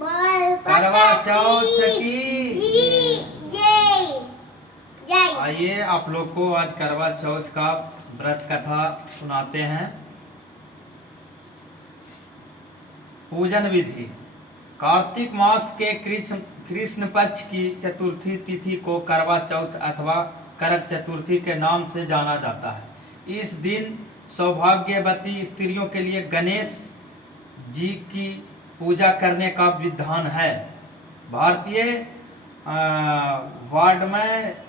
करवा चौथ की जय। आइए आप लोग को आज करवा चौथ का व्रत कथा सुनाते हैं। पूजन विधि। कार्तिक मास के कृष्ण पक्ष की चतुर्थी तिथि को करवा चौथ अथवा करक चतुर्थी के नाम से जाना जाता है। इस दिन सौभाग्यवती स्त्रियों के लिए गणेश जी की पूजा करने का विधान है। भारतीय वार्ड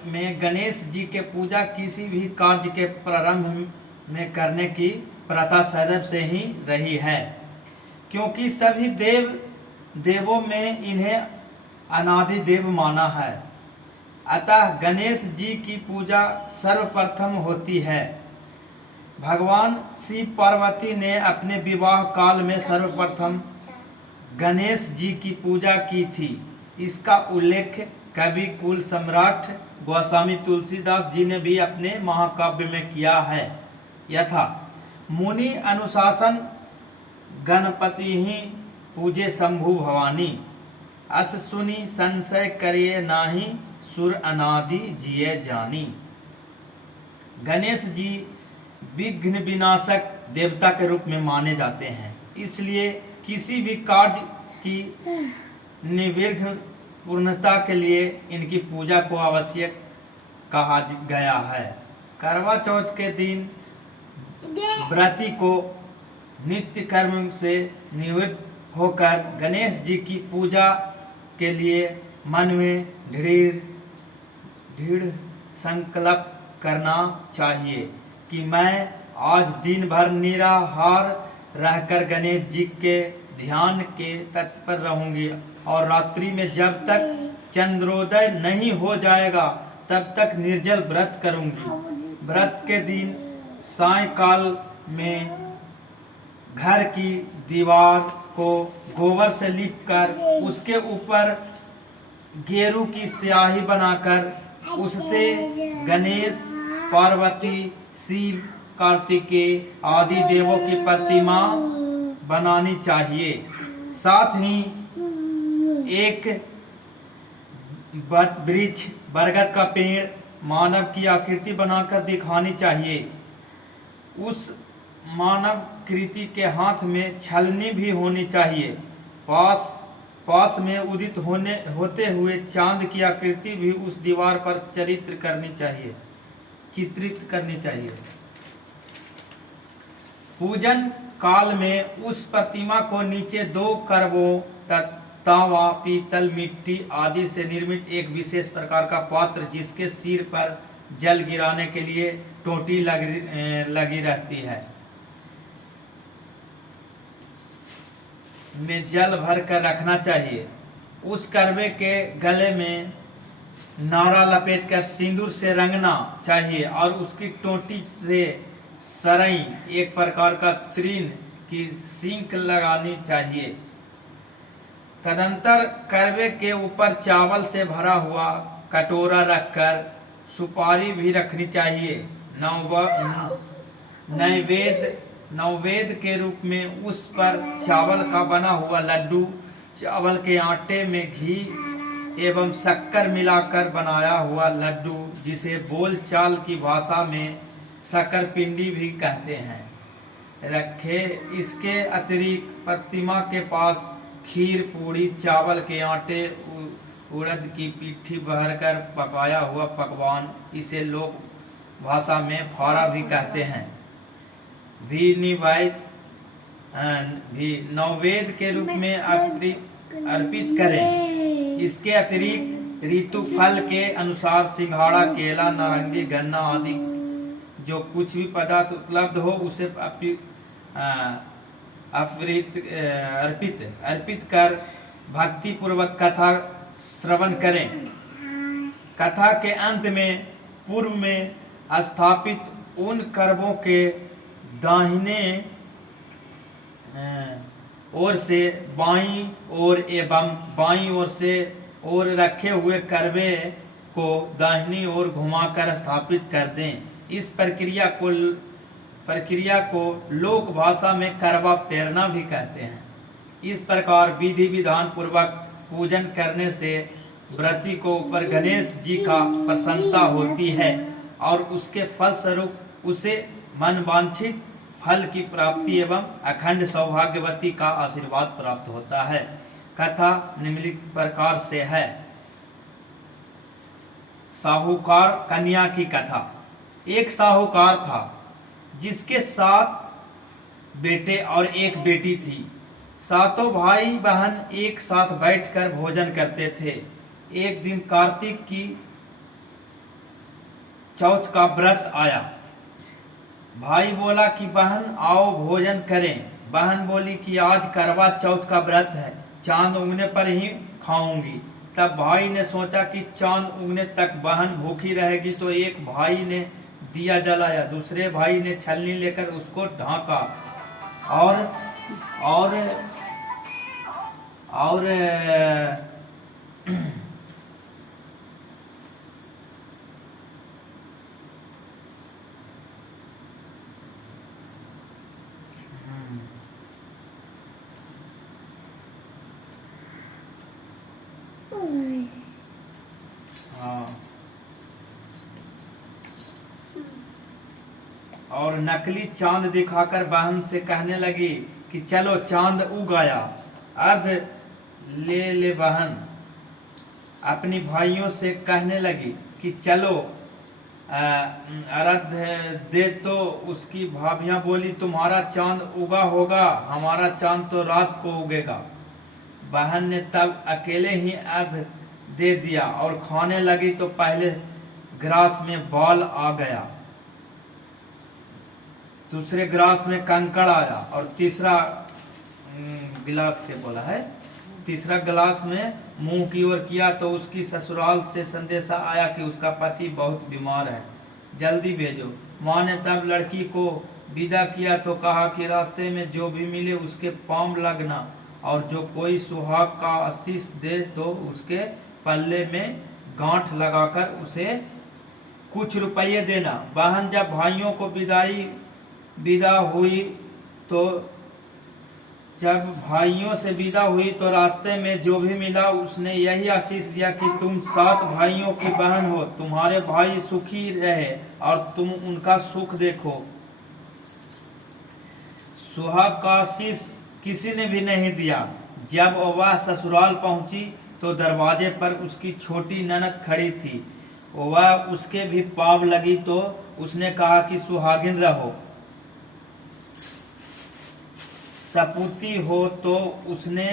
में गणेश जी के पूजा किसी भी कार्य के प्रारंभ में करने की प्रथा सदैव से ही रही है, क्योंकि सभी देवों में इन्हें अनादि देव माना है। अतः गणेश जी की पूजा सर्वप्रथम होती है। भगवान शिव पार्वती ने अपने विवाह काल में सर्वप्रथम गणेश जी की पूजा की थी। इसका उल्लेख कवि कुल सम्राट गोस्वामी तुलसीदास जी ने भी अपने महाकाव्य में किया है। यथा मुनि अनुशासन गणपति ही पूजे शंभु भवानी, अस सुनी संशय करिए नाही, सुर अनादि जिये जानी। गणेश जी विघ्न विनाशक देवता के रूप में माने जाते हैं, इसलिए किसी भी कार्य की निर्विघ्न पूर्णता के लिए इनकी पूजा को आवश्यक कहा गया है। करवा चौथ के दिन व्रती को नित्य कर्म से निवृत्त होकर गणेश जी की पूजा के लिए मन में दृढ़ संकल्प करना चाहिए कि मैं आज दिन भर निराहार रहकर गणेश जी के ध्यान के तत्पर रहूंगी और रात्रि में जब तक चंद्रोदय नहीं हो जाएगा तब तक निर्जल व्रत करूंगी। व्रत के दिन सायंकाल में घर की दीवार को गोबर से लीपकर उसके ऊपर गेरू की स्याही बनाकर उससे गणेश, पार्वती, शिव, कार्तिकेय आदि देवों की प्रतिमा बनानी चाहिए। साथ ही एक वृक्ष बरगद का पेड़ मानव की आकृति बनाकर दिखानी चाहिए। उस मानव कृति के हाथ में छलनी भी होनी चाहिए। पास में उदित होते हुए चांद की आकृति भी उस दीवार पर चित्रित करनी चाहिए। पूजन काल में उस प्रतिमा को नीचे 2 करवों तावा, पीतल, मिट्टी आदि से निर्मित एक विशेष प्रकार का पात्र, जिसके सिर पर जल गिराने के लिए टोटी लगी रहती है, में जल भर कर रखना चाहिए। उस करवे के गले में नारा लपेटकर सिंदूर से रंगना चाहिए और उसकी टोटी से सरई, एक प्रकार का तृण की सींक लगानी चाहिए। तदंतर करवे के ऊपर चावल से भरा हुआ कटोरा रखकर सुपारी भी रखनी चाहिए। नैवेद्य के रूप में उस पर चावल का बना हुआ लड्डू, चावल के आटे में घी एवं शक्कर मिलाकर बनाया हुआ लड्डू, जिसे बोलचाल की भाषा में शक्कर पिंडी भी कहते हैं, रखे। इसके अतिरिक्त प्रतिमा के पास खीर, पूड़ी, चावल के आटे, उड़द की पिट्ठी भरकर पकाया हुआ पकवान, इसे लोक भाषा में फारा भी कहते हैं, भी नैवेद्य के रूप में अर्पित करें। इसके अतिरिक्त ऋतु फल के अनुसार सिंघाड़ा, केला, नारंगी, गन्ना आदि जो कुछ भी पदार्थ उपलब्ध हो उसे अर्पित कर भक्ति पूर्वक कथा श्रवण करें। कथा के अंत में पूर्व में स्थापित उन करवों के दाहिने ओर से बाईं ओर एवं बाईं ओर से रखे हुए करवे को दाहिनी ओर घुमाकर स्थापित कर दें। इस प्रक्रिया को लोक भाषा में करवा फेरना भी कहते हैं। इस प्रकार विधि विधान पूर्वक पूजन करने से व्रती को ऊपर गणेश जी का प्रसन्नता होती है और उसके फलस्वरूप उसे मन वांछित फल की प्राप्ति एवं अखंड सौभाग्यवती का आशीर्वाद प्राप्त होता है। कथा निम्नलिखित प्रकार से है। साहूकार कन्या की कथा। एक साहूकार था जिसके 7 बेटे और 1 बेटी थी। सातों भाई बहन एक साथ बैठकर भोजन करते थे। एक दिन कार्तिक की चौथ का व्रत आया। भाई बोला कि बहन आओ भोजन करें। बहन बोली कि आज करवा चौथ का व्रत है, चांद उगने पर ही खाऊंगी। तब भाई ने सोचा कि चांद उगने तक बहन भूखी रहेगी, तो एक भाई ने दिया जलाया, दूसरे भाई ने छलनी लेकर उसको ढांका और और और और नकली चांद दिखाकर बहन से कहने लगी कि चलो चांद उग आया, अर्ध ले ले। बहन अपनी भाइयों से कहने लगी कि चलो अर्ध दे, तो उसकी भाभियां बोली तुम्हारा चांद उगा होगा, हमारा चांद तो रात को उगेगा। बहन ने तब अकेले ही अर्ध दे दिया और खाने लगी तो पहले गिलास में बाल आ गया, दूसरे गिलास में कंकड़ आया और तीसरा गिलास के बोला है, तीसरा गिलास में मुंह की ओर किया तो उसकी ससुराल से संदेशा आया कि उसका पति बहुत बीमार है, जल्दी भेजो। माँ ने तब लड़की को विदा किया तो कहा कि रास्ते में जो भी मिले उसके पांव लगना और जो कोई सुहाग का आशीष दे तो उसके पल्ले में गांठ लगाकर उसे कुछ रुपये देना। बहन जब भाइयों को विदा हुई तो रास्ते में जो भी मिला उसने यही आशीष दिया कि तुम 7 भाइयों की बहन हो, तुम्हारे भाई सुखी रहे और तुम उनका सुख देखो। सुहाग का आशीष किसी ने भी नहीं दिया। जब वह ससुराल पहुंची तो दरवाजे पर उसकी छोटी ननद खड़ी थी। वह उसके भी पाँव लगी तो उसने कहा कि सुहागिन रहो, सपूती हो। तो उसने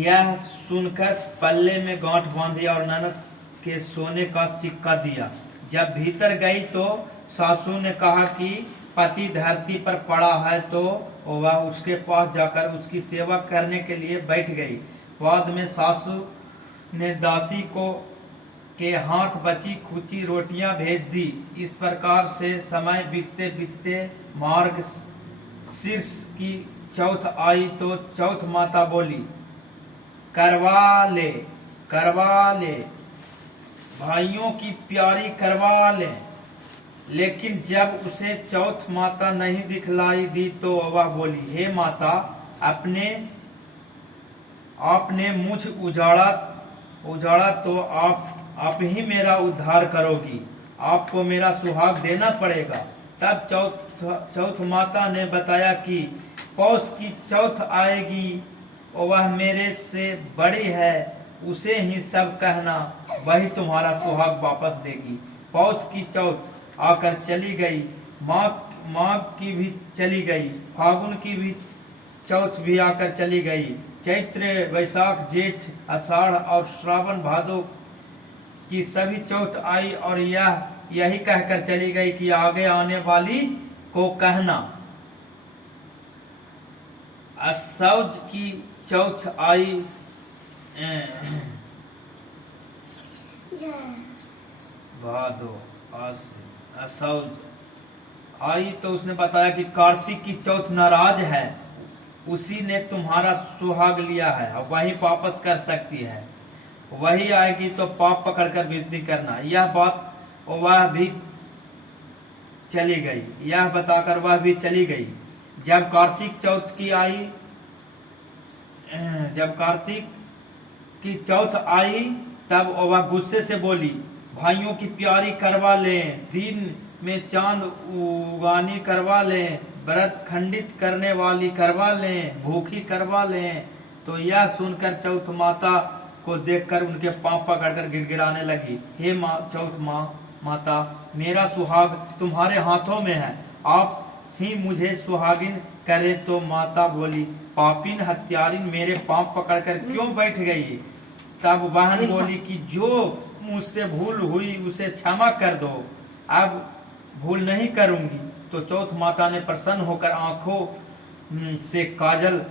यह सुनकर पल्ले में गांठ बांधी और ननद के सोने का सिक्का दिया। जब भीतर गई तो सासू ने कहा कि पति धरती पर पड़ा है, तो वह उसके पास जाकर उसकी सेवा करने के लिए बैठ गई। बाद में सासू ने दासी को के हाथ बची खुची रोटियां भेज दी। इस प्रकार से समय बीतते बीतते मार्ग शीर्ष की चौथ आई तो चौथ माता बोली करवा ले भाइयों की प्यारी करवा ले। लेकिन जब उसे चौथ माता नहीं दिखलाई दी तो वह बोली हे माता, आपने मुझ उजाड़ा तो आप ही मेरा उद्धार करोगी, आपको मेरा सुहाग देना पड़ेगा। तब चौथ माता ने बताया कि पौष की चौथ आएगी, वह मेरे से बड़ी है, उसे ही सब कहना, वही तुम्हारा सुहाग वापस देगी। पौष की चौथ आकर चली गई, माघ की भी चली गई, फागुन की भी चौथ भी आकर चली गई। चैत्र वैशाख जेठ आषाढ़ और श्रावण भादो की सभी चौथ आई और यही कहकर चली गई कि आगे आने वाली को कहना। असौज की चौथ आई भादो असौज आई तो उसने बताया कि कार्तिक की चौथ नाराज है, उसी ने तुम्हारा सुहाग लिया है, अब वही वापस कर सकती है, वही आएगी तो पाप पकड़कर विनती करना। यह बात वह भी चली गई, यह बताकर वह भी चली गई। जब कार्तिक चौथ की आई जब कार्तिक की चौथ आई तब वह गुस्से से बोली, भाइयों की प्यारी करवा लें, दिन में चांद उगानी करवा लें, व्रत खंडित करने वाली करवा लें, भूखी करवा लें। तो यह सुनकर चौथ माता को देखकर उनके पांव पकड़कर गिड़गिड़ाने लगी, हे चौथ माता, मेरा सुहाग तुम्हारे हाथों में है, आप ही मुझे सुहागिन करे। तो माता बोली, पापिन हत्यारिन, मेरे पांव पकड़कर क्यों बैठ गई? तब बहन बोली कि जो मुझसे भूल हुई उसे क्षमा कर दो, अब भूल नहीं करूंगी। तो चौथ माता ने प्रसन्न होकर आंखों से काजल,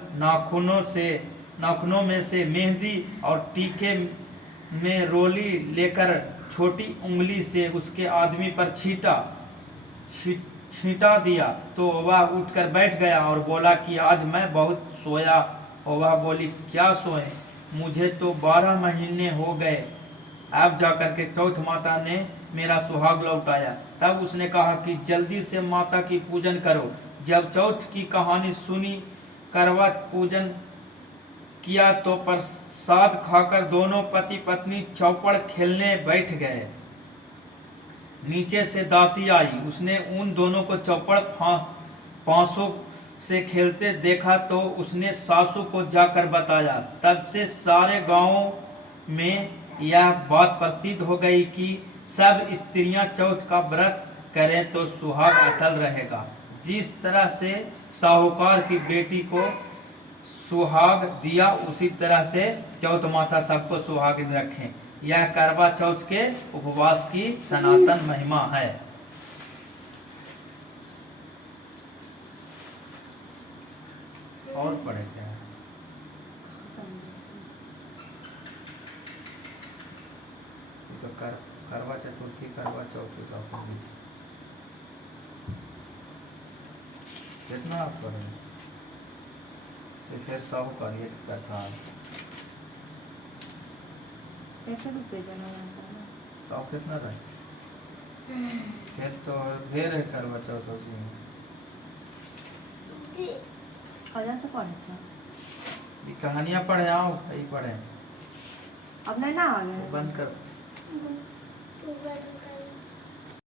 नाखूनों में से मेहंदी और टीके में रोली लेकर छोटी उंगली से उसके आदमी पर छींटा दिया। तो वह उठकर बैठ गया और बोला कि आज मैं बहुत सोया। और वह बोली, क्या सोए, मुझे तो 12 महीने हो गए, अब जाकर के चौथ माता ने मेरा सुहाग लौटाया। तब उसने कहा कि जल्दी से माता की पूजन करो। जब चौथ की कहानी सुनी, करवा पूजन किया तो प्रसाद खाकर दोनों पति पत्नी चौपड़ खेलने बैठ गए। नीचे से दासी आई, उसने उन दोनों को चौपड़ पांसों से खेलते देखा तो उसने सासू को जाकर बताया। तब से सारे गांव में यह बात प्रसिद्ध हो गई कि सब स्त्रियां चौथ का व्रत करें तो सुहाग अटल रहेगा। जिस तरह से साहूकार की बेटी को सुहाग दिया, उसी तरह से चौथ माता सबको सुहागिन रखें। यह करवा चौथ के उपवास की सनातन महिमा है। और पढ़े क्या है? तो करवा चतुर्थी, करवा चौथी का कितना आप पढ़े? फिर साहूकार ये कथा तो कितना रहे? फिर तो ढेर है करवा चौथ उसमें। ये कहानियां पढ़े, आओ यही पढ़े। अब नहीं ना आ गया बंद कर।